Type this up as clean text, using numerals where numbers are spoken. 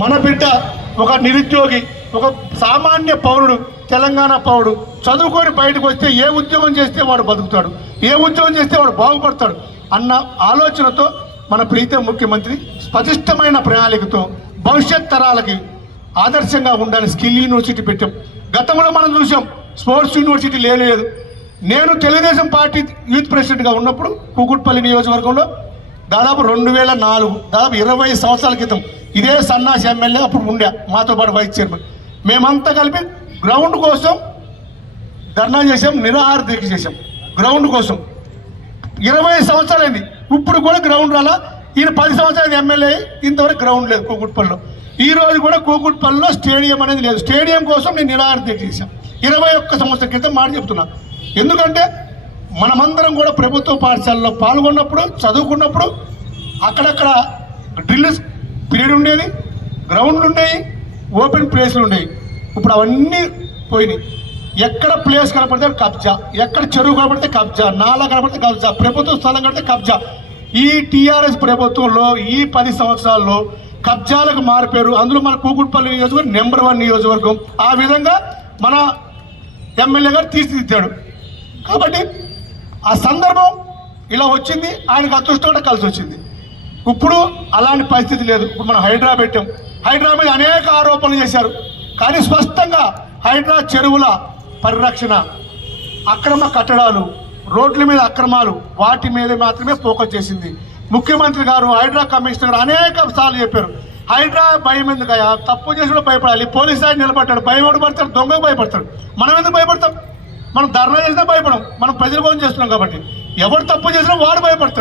మన బిడ్డ ఒక నిరుద్యోగి, ఒక సామాన్య పౌరుడు, తెలంగాణ పౌరుడు చదువుకొని బయటకు వస్తే ఏ ఉద్యోగం చేస్తే వాడు బతుకుతాడు, ఏ ఉద్యోగం చేస్తే వాడు బాగుపడతాడు అన్న ఆలోచనతో మన ప్రీతం ముఖ్యమంత్రి స్పష్టమైన ప్రణాళికతో భవిష్యత్ తరాలకి ఆదర్శంగా ఉండాలని స్కిల్ యూనివర్సిటీ పెట్టాం. గతంలో మనం చూసాం స్పోర్ట్స్ యూనివర్సిటీ లేదు. నేను తెలుగుదేశం పార్టీ యూత్ ప్రెసిడెంట్గా ఉన్నప్పుడు కూకుట్పల్లి నియోజకవర్గంలో దాదాపు 2004 దాదాపు 20 సంవత్సరాల క్రితం ఇదే సన్నాసి ఎమ్మెల్యే అప్పుడు ఉండే మాతో పాటు వైస్ చైర్మన్, మేమంతా కలిపి గ్రౌండ్ కోసం ధర్నా చేసాం, నిరాహార దీక్ష చేసాం గ్రౌండ్ కోసం. 20 సంవత్సరాలైంది, ఇప్పుడు కూడా గ్రౌండ్ రాలా. ఈయన 10 సంవత్సరాలు ఎమ్మెల్యే, ఇంతవరకు గ్రౌండ్ లేదు కూకుట్పల్లిలో. ఈ రోజు కూడా కూకుట్పల్లిలో స్టేడియం అనేది లేదు. స్టేడియం కోసం నేను నిరాహార దీక్ష చేశాను 21 సంవత్సరాల క్రితం మాట చెప్తున్నా. ఎందుకంటే మనమందరం కూడా ప్రభుత్వ పాఠశాలలో పాల్గొన్నప్పుడు, చదువుకున్నప్పుడు అక్కడక్కడ డ్రిల్స్ పీరియడ్ ఉండేది, గ్రౌండ్లు ఉండేవి, ఓపెన్ ప్లేస్లు ఉండేవి. ఇప్పుడు అవన్నీ పోయినాయి. ఎక్కడ ప్లేస్ కనపడితే కబ్జా, ఎక్కడ చెరువు కనపడితే కబ్జా, నాలా కనపడితే కబ్జా, ప్రభుత్వ స్థలం కడితే కబ్జా. ఈ టీఆర్ఎస్ ప్రభుత్వంలో ఈ 10 సంవత్సరాల్లో కబ్జాలకు మారిపోయారు. అందులో మన కూకుట్పల్లి నియోజకవర్గం నెంబర్ 1 నియోజకవర్గం. ఆ విధంగా మన ఎమ్మెల్యే గారు తీర్చిదిద్దాడు. కాబట్టి ఆ సందర్భం ఇలా వచ్చింది, ఆయనకు అదృష్టం కూడా కలిసి వచ్చింది. ఇప్పుడు అలాంటి పరిస్థితి లేదు. ఇప్పుడు మనం హైడ్రా పెట్టాం, హైడ్రా మీద అనేక ఆరోపణలు చేశారు. కానీ స్పష్టంగా హైడ్రా చెరువుల పరిరక్షణ, అక్రమ కట్టడాలు, రోడ్ల మీద అక్రమాలు, వాటి మీద మాత్రమే ఫోకస్ చేసింది. ముఖ్యమంత్రి గారు, హైడ్రా కమిషనర్ గారు అనేక సార్లు చెప్పారు, హైడ్రా భయం ఎందుకయ్యా, తప్పు చేసిన భయపడాలి. పోలీసు ఆయన నిలబడ్డాడు, భయపడి పడతాడు, దొంగకు భయపడతాడు. మనం ఎందుకు భయపడతాం? మనం ధర్నా చేసినా భయపడం, మనం ప్రజల కోసం చేస్తున్నాం కాబట్టి. ఎవరు తప్పు చేసినా వాడు భయపడతాడు.